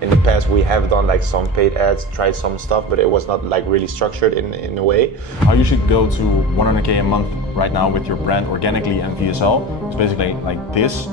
In the past, we have done like some paid ads, tried some stuff, but it was not like really structured in a way. How you should go to 100K a month right now with your brand organically and VSL. It's basically like this.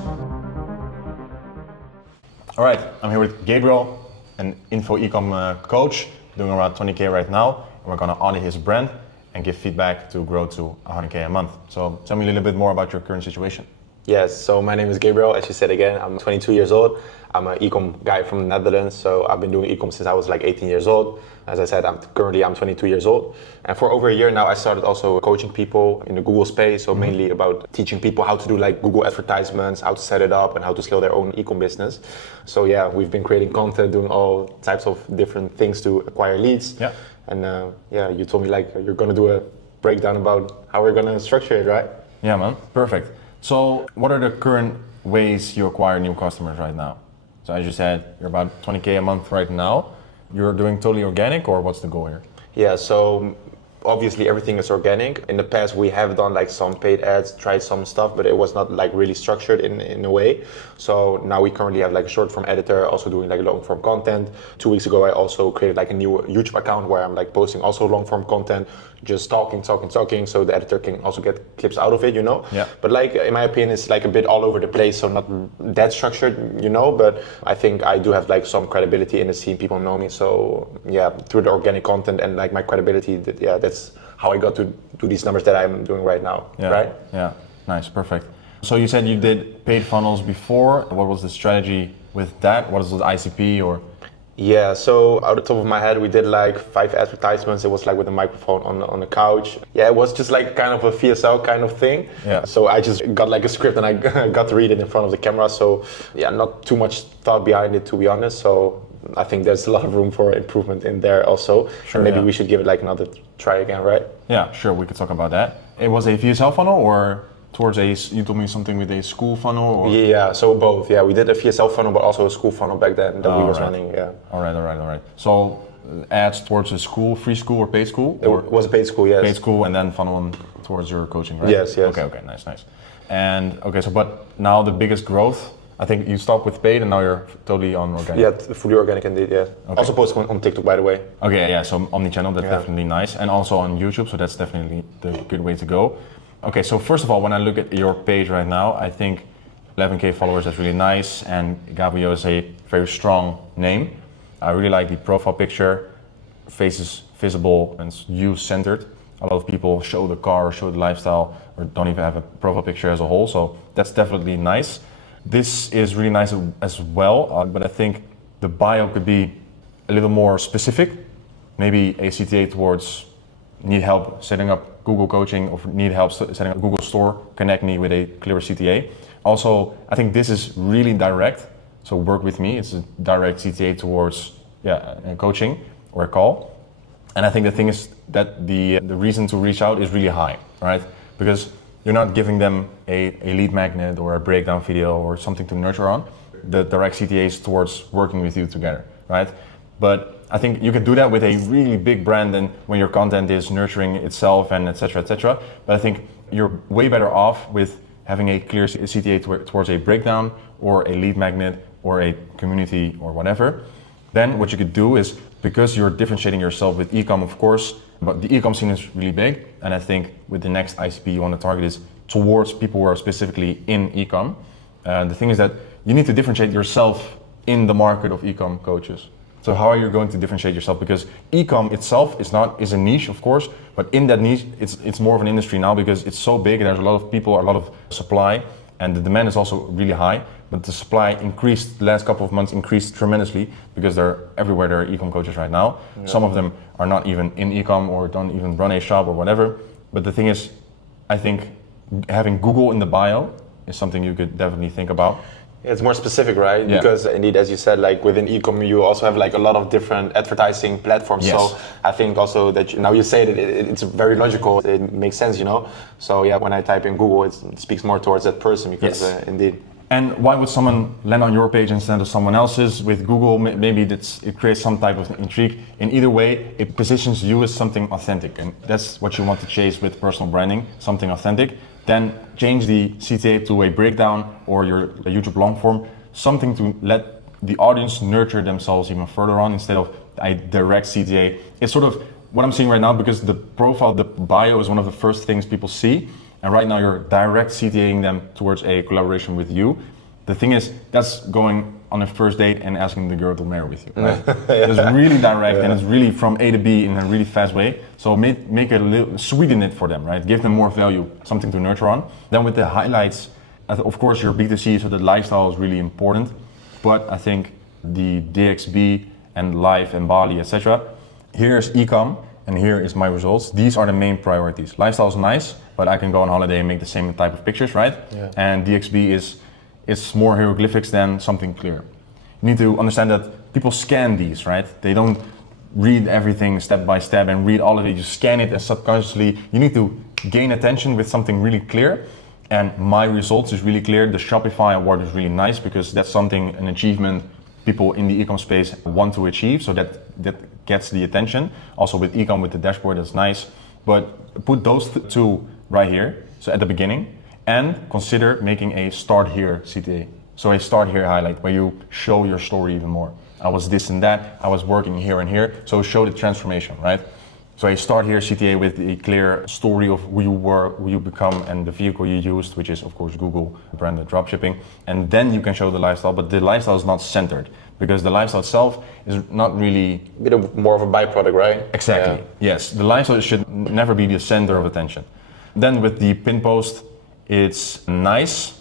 All right, I'm here with Gabriel, an info ecom coach, doing around 20K right now. And we're gonna audit his brand and give feedback to grow to 100K a month. So tell me a little bit more about your current situation. Yes, so my name is Gabriel, as you said again. I'm 22 years old. I'm an ecom guy from the Netherlands, so I've been doing ecom since I was like 18 years old. As I said, I'm 22 years old. And for over a year now, I started also coaching people in the Google space, so mainly about teaching people how to do like Google advertisements, how to set it up, and how to scale their own ecom business. So yeah, we've been creating content, doing all types of different things to acquire leads. Yeah. And yeah, you told me like you're gonna do a breakdown about how we're gonna structure it, right? Yeah, man, perfect. So what are the current ways you acquire new customers right now? So as you said, you're about 20K a month right now. You're doing totally organic, or what's the goal here? Yeah, so obviously everything is organic. In the past, we have done like some paid ads, tried some stuff, but it was not like really structured in a way. So now we currently have like a short form editor, also doing like long form content. 2 weeks ago, I also created like a new YouTube account where I'm like posting also long form content, just talking, so the editor can also get clips out of it, you know? Yeah. But like, in my opinion, it's like a bit all over the place, so not that structured, you know? But I think I do have like some credibility in the scene, people know me. So yeah, through the organic content and like my credibility, that's how I got to do these numbers that I'm doing right now, Yeah. right? Yeah, nice, perfect. So you said you did paid funnels before. What was the strategy with that? What is the ICP or? Yeah, so out of the top of my head, we did like 5 advertisements. It was like with a microphone on the couch. Yeah, it was just like kind of a VSL kind of thing. Yeah. So I just got like a script and I got to read it in front of the camera. So yeah, not too much thought behind it, to be honest. So I think there's a lot of room for improvement in there also. Sure, and maybe yeah. we should give it like another try again, right? Yeah, sure, we could talk about that. It was a VSL funnel or towards you told me something with a school funnel? Or? Yeah, so both. Yeah, we did a VSL funnel, but also a school funnel back then that we was running. Yeah. All right. So ads towards a school, free school or paid school? It was a paid school, yes. Paid school and then funnel them towards your coaching, right? Yes. Okay, nice. And okay, so but now the biggest growth, I think you stopped with paid and now you're totally on organic. Yeah, fully organic indeed, yeah. Okay. Also posting on TikTok, by the way. Okay, yeah, so omni-channel, that's definitely nice. And also on YouTube, so that's definitely the good way to go. Okay, so first of all, when I look at your page right now, I think 11K followers, that's really nice. And Gabriel is a very strong name. I really like the profile picture. Face is visible and you-centered. A lot of people show the car, show the lifestyle, or don't even have a profile picture as a whole. So that's definitely nice. This is really nice as well, but I think the bio could be a little more specific. Maybe a CTA towards need help setting up Google coaching or need help setting up Google store, connect me with a clear CTA. Also, I think this is really direct. So work with me, it's a direct CTA towards coaching or a call. And I think the thing is that the reason to reach out is really high, right? Because you're not giving them a lead magnet or a breakdown video or something to nurture on. The direct CTA is towards working with you together, right? But I think you can do that with a really big brand and when your content is nurturing itself and et cetera. But I think you're way better off with having a clear CTA towards a breakdown or a lead magnet or a community or whatever. Then what you could do is, because you're differentiating yourself with ecom, of course, but the ecom scene is really big. And I think with the next ICP you want to target is towards people who are specifically in ecom. The thing is that you need to differentiate yourself in the market of ecom coaches. So how are you going to differentiate yourself? Because ecom itself is a niche, of course, but in that niche, it's more of an industry now because it's so big. There's a lot of people, a lot of supply, and the demand is also really high. But the supply increased the last couple of months, increased tremendously because they're everywhere. There are ecom coaches right now. Yeah. Some of them are not even in ecom or don't even run a shop or whatever. But the thing is, I think having Google in the bio is something you could definitely think about. It's more specific, right? Yeah. Because indeed, as you said, like within ecom, you also have like a lot of different advertising platforms. Yes. So I think also that now you say that it's very logical. It makes sense, you know? So yeah, when I type in Google, it speaks more towards that person because indeed. And why would someone land on your page instead of someone else's? With Google, maybe it creates some type of intrigue. In either way, it positions you as something authentic. And that's what you want to chase with personal branding, something authentic. Then change the CTA to a breakdown or your YouTube long form, something to let the audience nurture themselves even further on instead of I direct CTA. It's sort of what I'm seeing right now, because the profile, the bio is one of the first things people see. And right now you're direct CTAing them towards a collaboration with you. The thing is, that's going on a first date and asking the girl to marry with you, right? It's really direct and it's really from A to B in a really fast way. So make it a little, sweeten it for them, right? Give them more value, something to nurture on. Then with the highlights, of course your B2C, so the lifestyle is really important. But I think the DXB and life and Bali, etc. Here's ecom and here is my results. These are the main priorities. Lifestyle is nice, but I can go on holiday and make the same type of pictures, right? Yeah. And DXB is more hieroglyphics than something clear. You need to understand that people scan these, right? They don't read everything step by step and read all of it. You scan it and subconsciously, you need to gain attention with something really clear. And my results is really clear. The Shopify award is really nice because that's something, an achievement people in the e-com space want to achieve. So that gets the attention. Also with e-com, with the dashboard, that's nice. But put those two right here, so at the beginning, and consider making a start here CTA. So a start here highlight where you show your story even more. I was this and that, I was working here and here. So show the transformation, right? So a start here CTA with a clear story of who you were, who you become, and the vehicle you used, which is of course Google branded dropshipping. And then you can show the lifestyle, but the lifestyle is not centered because the lifestyle itself is not really... A bit of more of a byproduct, right? Exactly, yeah. Yes. The lifestyle should never be the center of attention. Then with the pin post, it's nice.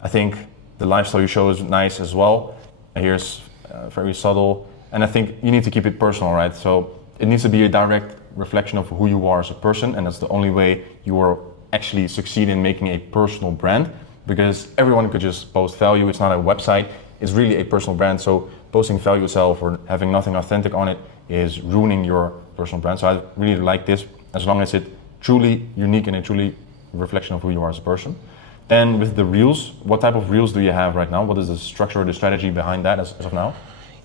I think the lifestyle you show is nice as well. Here's very subtle. And I think you need to keep it personal, right? So it needs to be a direct reflection of who you are as a person, and that's the only way you will actually succeed in making a personal brand, because everyone could just post value. It's not a website, it's really a personal brand. So posting value itself or having nothing authentic on it is ruining your personal brand. So I really like this, as long as it's truly unique and a truly reflection of who you are as a person. Then with the reels, what type of reels do you have right now? What is the structure or the strategy behind that as of now?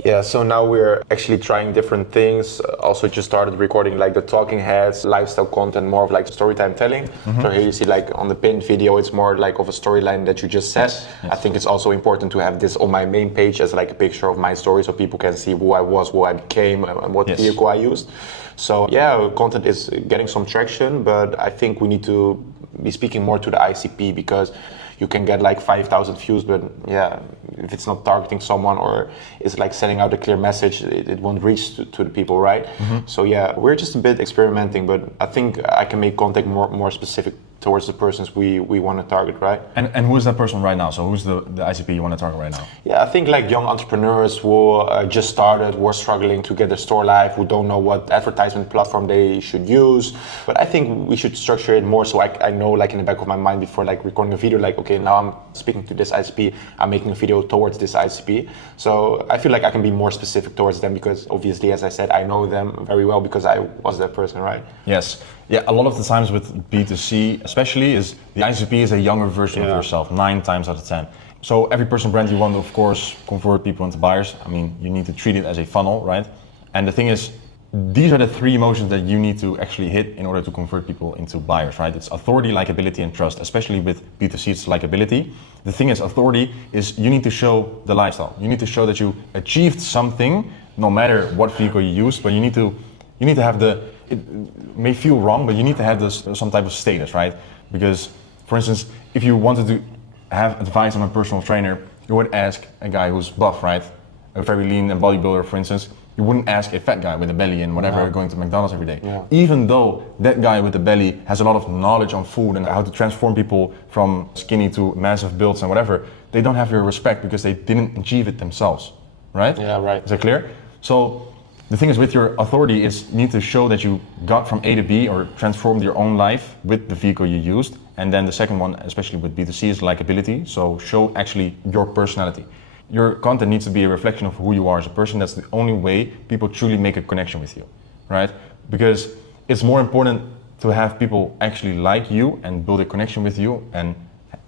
Yeah, so now we're actually trying different things. Also just started recording like the talking heads, lifestyle content, more of like story time telling. Mm-hmm. So here you see like on the pinned video, it's more like of a storyline that you just said. Yes. I think it's also important to have this on my main page as like a picture of my story so people can see who I was, who I became, and what vehicle I used. So yeah, content is getting some traction, but I think we need to be speaking more to the ICP, because you can get like 5,000 views, but yeah, if it's not targeting someone or is like sending out a clear message, it won't reach to the people, right? Mm-hmm. So yeah, we're just a bit experimenting, but I think I can make content more specific towards the persons we want to target, right? And who is that person right now? So who's the ICP you want to target right now? Yeah, I think like young entrepreneurs who just started, who are struggling to get their store live, who don't know what advertisement platform they should use. But I think we should structure it more so I know like in the back of my mind before like recording a video, like, okay, now I'm speaking to this ICP, I'm making a video towards this ICP. So I feel like I can be more specific towards them because obviously, as I said, I know them very well because I was that person, right? Yes. Yeah, a lot of the times with B2C especially is the ICP is a younger version of yourself, 9 times out of 10. So every personal brand you want to, of course, convert people into buyers. I mean, you need to treat it as a funnel, right? And the thing is, these are the 3 emotions that you need to actually hit in order to convert people into buyers, right? It's authority, likability, and trust, especially with B2C, it's likability. The thing is, authority is you need to show the lifestyle. You need to show that you achieved something, no matter what vehicle you use, but you need to have it may feel wrong, but you need to have some type of status, right? Because, for instance, if you wanted to have advice on a personal trainer, you would ask a guy who's buff, right? A very lean and bodybuilder, for instance. You wouldn't ask a fat guy with a belly and whatever going to McDonald's every day. Yeah. Even though that guy with the belly has a lot of knowledge on food and how to transform people from skinny to massive builds and whatever, they don't have your respect because they didn't achieve it themselves, right? Yeah, right. Is that clear? So the thing is with your authority is you need to show that you got from A to B or transformed your own life with the vehicle you used. And then the second one, especially with B2C, is likability. So show actually your personality. Your content needs to be a reflection of who you are as a person. That's the only way people truly make a connection with you, right? Because it's more important to have people actually like you and build a connection with you and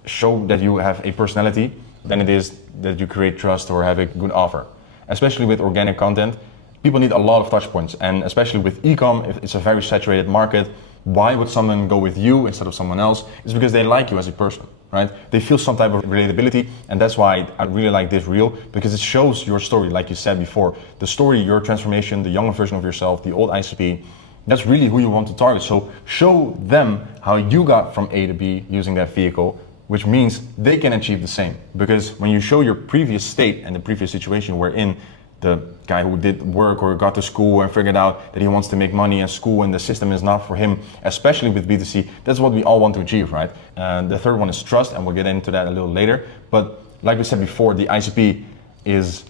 show that you have a personality than it is that you create trust or have a good offer. Especially with organic content, people need a lot of touch points, and especially with e-com, if it's a very saturated market, why would someone go with you instead of someone else? It's because they like you as a person, right? They feel some type of relatability, and that's why I really like this reel, because it shows your story, like you said before. The story, your transformation, the younger version of yourself, the old ICP, that's really who you want to target. So show them how you got from A to B using that vehicle, which means they can achieve the same. Because when you show your previous state and the previous situation we're in, the guy who did work or got to school and figured out that he wants to make money in school and the system is not for him, especially with B2C, that's what we all want to achieve, right? The third one is trust, and we'll get into that a little later. But like we said before, the ICP is,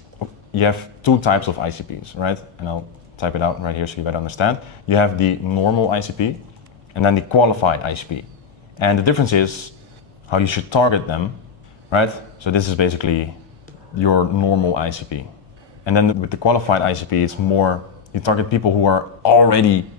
you have two types of ICPs, right? And I'll type it out right here so you better understand. You have the normal ICP and then the qualified ICP. And the difference is how you should target them, right? So this is basically your normal ICP. And then with the qualified ICP, it's more, you target people who are already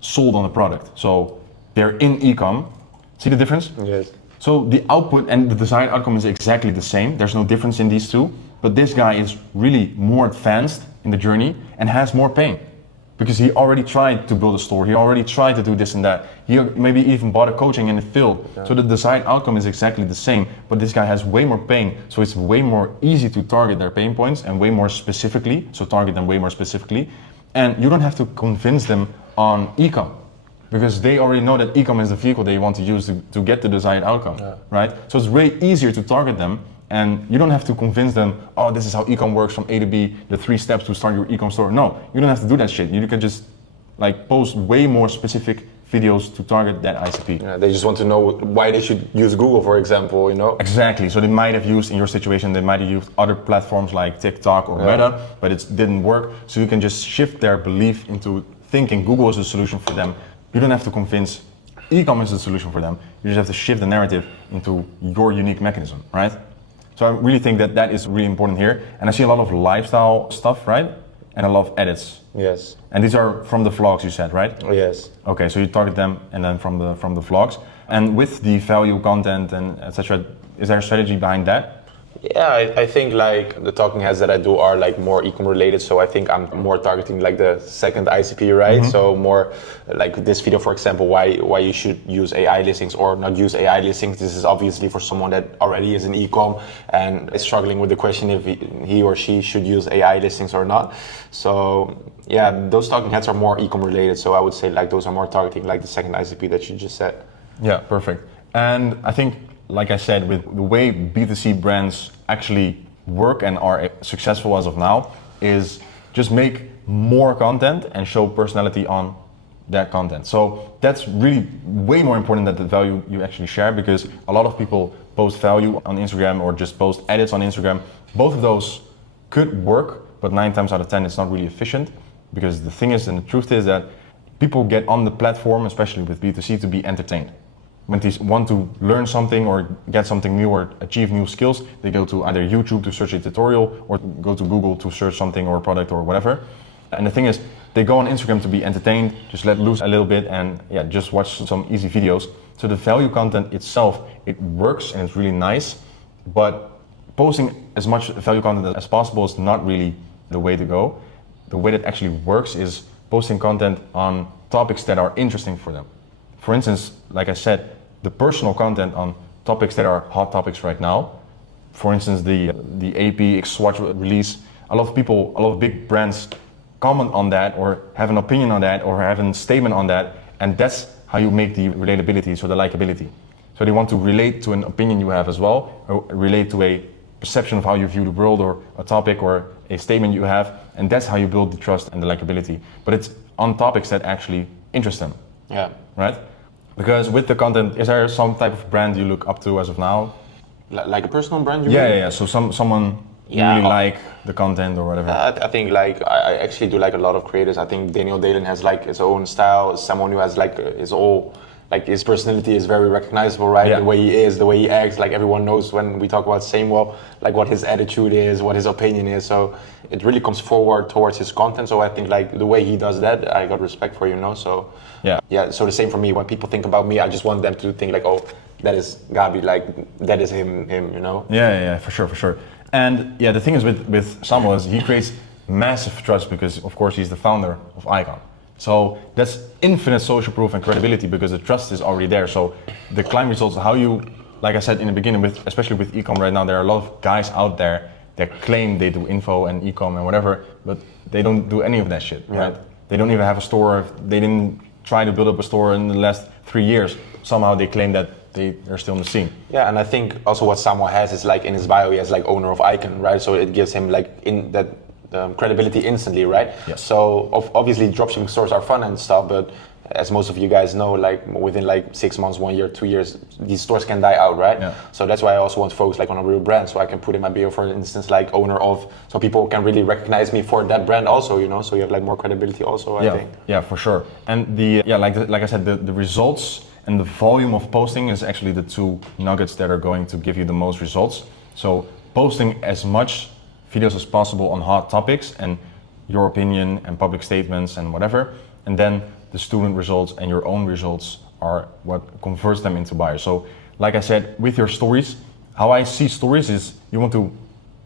sold on the product. So they're in e-com. See the difference? Yes. So the output and the desired outcome is exactly the same. There's no difference in these two. But this guy is really more advanced in the journey and has more pain. Because he already tried to build a store, he already tried to do this and that. He maybe even bought a coaching and it failed. Yeah. So the desired outcome is exactly the same, but this guy has way more pain. So it's way more easy to target their pain points and way more specifically, so target them way more specifically. And you don't have to convince them on e-com, because they already know that e-com is the vehicle they want to use to get the desired outcome, right? So it's way easier to target them. And you don't have to convince them, oh, this is how e-com works from A to B, the 3 steps to start your e-com store. No, you don't have to do that shit. You can just like post way more specific videos to target that ICP. Yeah, they just want to know why they should use Google, for example, you know? Exactly. So they might have used, in your situation, they might have used other platforms like TikTok or Meta, but it didn't work. So you can just shift their belief into thinking Google is a solution for them. You don't have to convince e-com is a solution for them. You just have to shift the narrative into your unique mechanism, right? So I really think that that is really important here. And I see a lot of lifestyle stuff, right? And a lot of edits. Yes. And these are from the vlogs, you said, right? Yes. Okay, so you target them and then from the vlogs. And with the value content and etc., is there a strategy behind that? Yeah, I think like the talking heads that I do are like more e-com related, so I think I'm more targeting like the second ICP, right? Mm-hmm. So more like this video, for example, why you should use AI listings or not use AI listings. This is obviously for someone that already is in e-com and is struggling with the question if he or she should use AI listings or not. So yeah, those talking heads are more e-com related, so I would say like those are more targeting like the second ICP that you just said. Yeah, perfect. And I think, like I said, with the way B2C brands actually work and are successful as of now, is just make more content and show personality on that content. So that's really way more important than the value you actually share, because a lot of people post value on Instagram or just post edits on Instagram. Both of those could work, but 9 times out of 10 it's not really efficient, because the thing is, and the truth is that people get on the platform, especially with B2C, to be entertained. When they want to learn something or get something new or achieve new skills, they go to either YouTube to search a tutorial or go to Google to search something or a product or whatever. And the thing is, they go on Instagram to be entertained, just let loose a little bit and just watch some easy videos. So the value content itself, it works and it's really nice, but posting as much value content as possible is not really the way to go. The way that actually works is posting content on topics that are interesting for them. For instance, like I said, the personal content on topics that are hot topics right now. For instance, the AP X Swatch release. A lot of people, a lot of big brands comment on that or have an opinion on that or have a statement on that. And that's how you make the relatability, so the likability. So they want to relate to an opinion you have as well, or relate to a perception of how you view the world or a topic or a statement you have. And that's how you build the trust and the likability. But it's on topics that actually interest them. Yeah. Right? Because with the content, is there some type of brand you look up to as of now? Like a personal brand? Yeah. So someone you really like the content or whatever. I think like I actually do like a lot of creators. I think Daniel Dalen has like his own style. Someone who has like his personality is very recognizable, right? Yeah. The way he is, the way he acts, like everyone knows when we talk about Samuel, like what his attitude is, what his opinion is. So it really comes forward towards his content. So I think like the way he does that, I got respect for, you know. So yeah. So the same for me. When people think about me, I just want them to think like, oh, that is Gabi, like that is him, you know. Yeah, for sure. And yeah, the thing is with Samuel is he creates massive trust because of course he's the founder of Icon. So that's infinite social proof and credibility because the trust is already there. So the climb results, how you like I said in the beginning, especially with ecom right now, there are a lot of guys out there that claim they do info and ecom and whatever, but they don't do any of that shit, right? They don't even have a store. They didn't try to build up a store in the last 3 years. Somehow they claim that they're still in the scene. Yeah, and I think also what Samuel has is like in his bio, he has like owner of Icon, right? So it gives him like in that credibility instantly, right? Yes. So obviously dropshipping stores are fun and stuff, but as most of you guys know, like within like 6 months, 1 year, 2 years, these stores can die out, right? Yeah. So that's why I also want to focus like on a real brand. So I can put in my bio, for instance, like owner of, so people can really recognize me for that brand also, you know. So you have like more credibility also, I think. Yeah, for sure. And like I said, the results and the volume of posting is actually the two nuggets that are going to give you the most results. So posting as much videos as possible on hot topics and your opinion and public statements and whatever, and then the student results and your own results are what converts them into buyers. So like I said, with your stories, how I see stories is you want to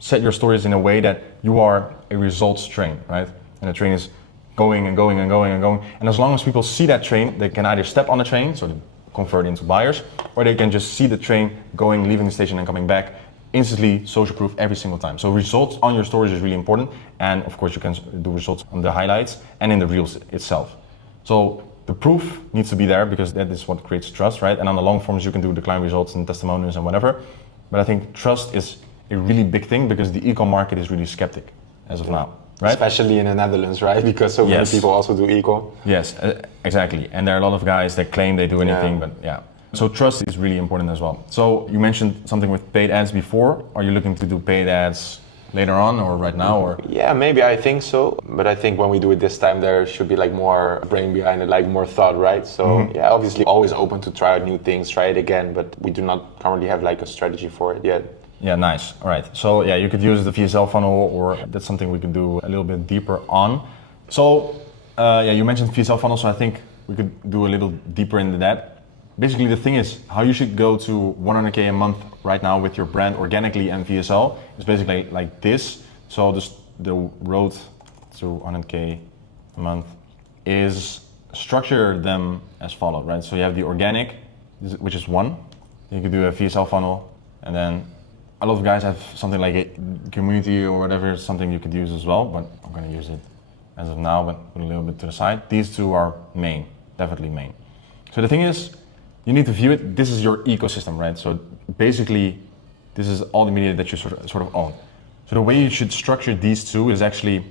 set your stories in a way that you are a results train, right? And the train is going and going and going and going. And as long as people see that train, they can either step on the train, so they convert into buyers, or they can just see the train going, leaving the station and coming back, instantly social proof every single time. So results on your stories is really important. And of course you can do results on the highlights and in the reels itself. So the proof needs to be there because that is what creates trust, right? And on the long forms, you can do the client results and testimonials and whatever. But I think trust is a really big thing because the e-com market is really skeptic as of now, right? Especially in the Netherlands, right? Because so many people also do e-com. Yes, exactly. And there are a lot of guys that claim they do anything, but yeah. So trust is really important as well. So you mentioned something with paid ads before. Are you looking to do paid ads later on or right now? Or yeah, maybe, I think so. But I think when we do it this time, there should be like more brain behind it, like more thought, right? So yeah, obviously always open to try out new things, try it again, but we do not currently have like a strategy for it yet. Yeah, nice. All right. So yeah, you could use the VSL funnel, or that's something we could do a little bit deeper on. So yeah, you mentioned VSL funnel, so I think we could do a little deeper into that. Basically, the thing is how you should go to 100K a month right now with your brand organically and VSL is basically like this. So the road to 100K a month is structure them as followed, right? So you have the organic, which is 1. You could do a VSL funnel, and then a lot of guys have something like a community or whatever, something you could use as well, but I'm gonna use it as of now, but put a little bit to the side. These two are main, definitely main. So the thing is, you need to view it, this is your ecosystem, right? So basically, this is all the media that you sort of own. So the way you should structure these two is actually,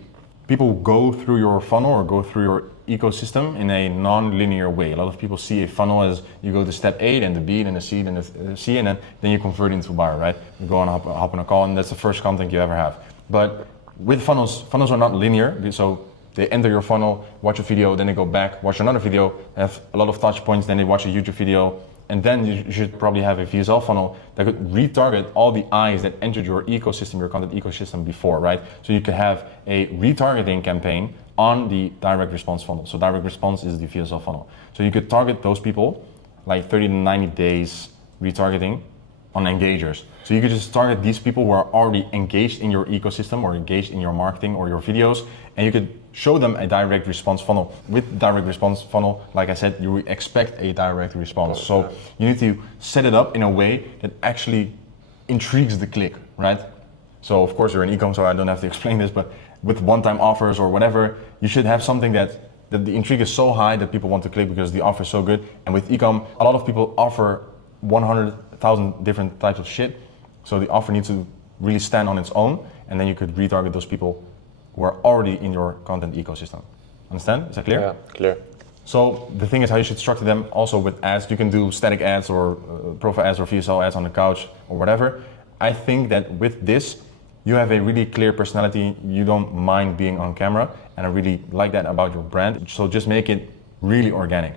people go through your funnel or go through your ecosystem in a non-linear way. A lot of people see a funnel as you go to step A, then the B, then the C, then the C, and then you convert into a buyer, right? You go and hop on a call, and that's the first content you ever have. But with funnels are not linear, so they enter your funnel, watch a video, then they go back, watch another video, have a lot of touch points, then they watch a YouTube video, and then you should probably have a VSL funnel that could retarget all the eyes that entered your ecosystem, your content ecosystem before, right? So you could have a retargeting campaign on the direct response funnel. So direct response is the VSL funnel. So you could target those people like 30 to 90 days retargeting on engagers. So you could just target these people who are already engaged in your ecosystem or engaged in your marketing or your videos, and you could show them a direct response funnel. With direct response funnel, like I said, you expect a direct response. So you need to set it up in a way that actually intrigues the click, right? So of course you're in e-com, so I don't have to explain this, but with one-time offers or whatever, you should have something that the intrigue is so high that people want to click because the offer is so good. And with e-com, a lot of people offer 100,000 different types of shit. So the offer needs to really stand on its own, and then you could retarget those people who are already in your content ecosystem. Understand? Is that clear? Yeah, clear. So the thing is how you should structure them also with ads. You can do static ads or profile ads or VSL ads on the couch or whatever. I think that with this, you have a really clear personality. You don't mind being on camera, and I really like that about your brand. So just make it really organic.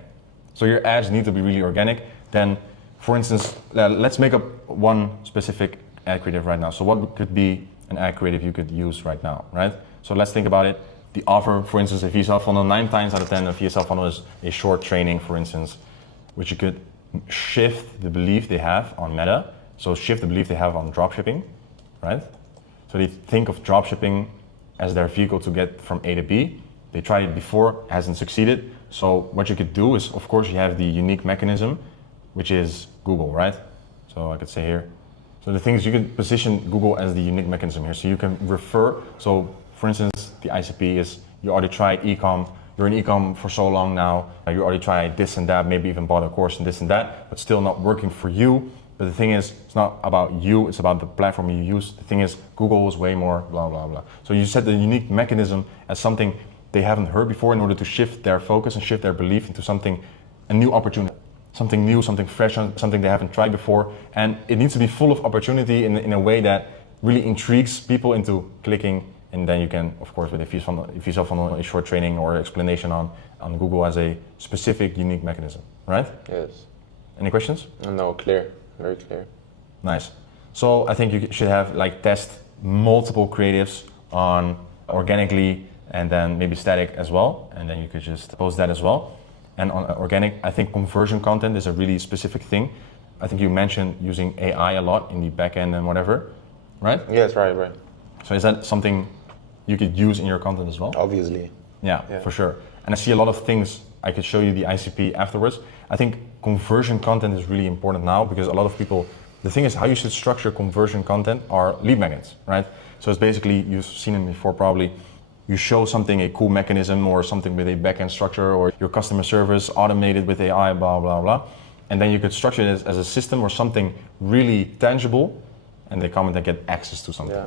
So your ads need to be really organic. Then, for instance, let's make up one specific ad creative right now. So what could be an ad creative you could use right now, right? So let's think about it. The offer, for instance, a VSL funnel, 9 times out of 10, a VSL funnel is a short training, for instance, which you could shift the belief they have on Meta. So shift the belief they have on dropshipping, right? So they think of dropshipping as their vehicle to get from A to B. They tried it before, hasn't succeeded. So what you could do is, of course, you have the unique mechanism, which is Google, right? So So I could say here. So the thing is, you can position Google as the unique mechanism here. So you can refer. So for instance, the ICP is you already tried ecom. You're in ecom for so long now. You already tried this and that, maybe even bought a course and this and that, but still not working for you. But the thing is, it's not about you, it's about the platform you use. The thing is, Google is way more blah, blah, blah. So you set the unique mechanism as something they haven't heard before in order to shift their focus and shift their belief into something, a new opportunity. Something new, something fresh, something they haven't tried before. And it needs to be full of opportunity in a way that really intrigues people into clicking. And then you can, of course, with if you funnel a short training or explanation on Google as a specific, unique mechanism, right? Yes. Any questions? No, clear. Very clear. Nice. So I think you should have like test multiple creatives on organically and then maybe static as well. And then you could just post that as well. And on organic, I think conversion content is a really specific thing. I think you mentioned using AI a lot in the backend and whatever, right? Yes, right. So is that something you could use in your content as well? Obviously. Yeah, for sure. And I see a lot of things. I could show you the ICP afterwards. I think conversion content is really important now because a lot of people, the thing is how you should structure conversion content are lead magnets, right? So it's basically, you've seen it before probably, you show something, a cool mechanism or something with a backend structure or your customer service automated with AI, blah, blah, blah. And then you could structure it as a system or something really tangible and they come and they get access to something,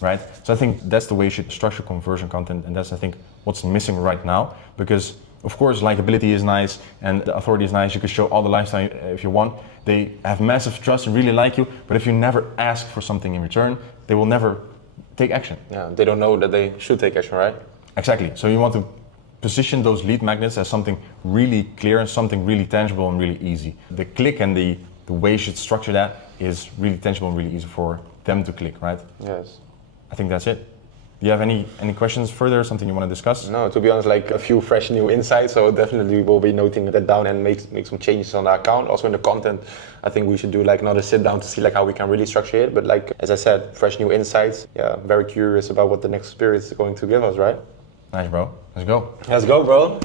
right? So I think that's the way you should structure conversion content and that's, I think, what's missing right now because of course, likability is nice and the authority is nice. You can show all the lifestyle if you want. They have massive trust and really like you, but if you never ask for something in return, they will never take action. Yeah, they don't know that they should take action, right? Exactly. So you want to position those lead magnets as something really clear and something really tangible and really easy. The click and the way you should structure that is really tangible and really easy for them to click, right? Yes. I think that's it. Do you have any questions further, something you want to discuss? No, to be honest, like a few fresh new insights, so definitely we'll be noting that down and make some changes on the account. Also in the content, I think we should do like another sit down to see like how we can really structure it. But like, as I said, fresh new insights. Yeah, very curious about what the next experience is going to give us, right? Nice, bro. Let's go. Let's go, bro.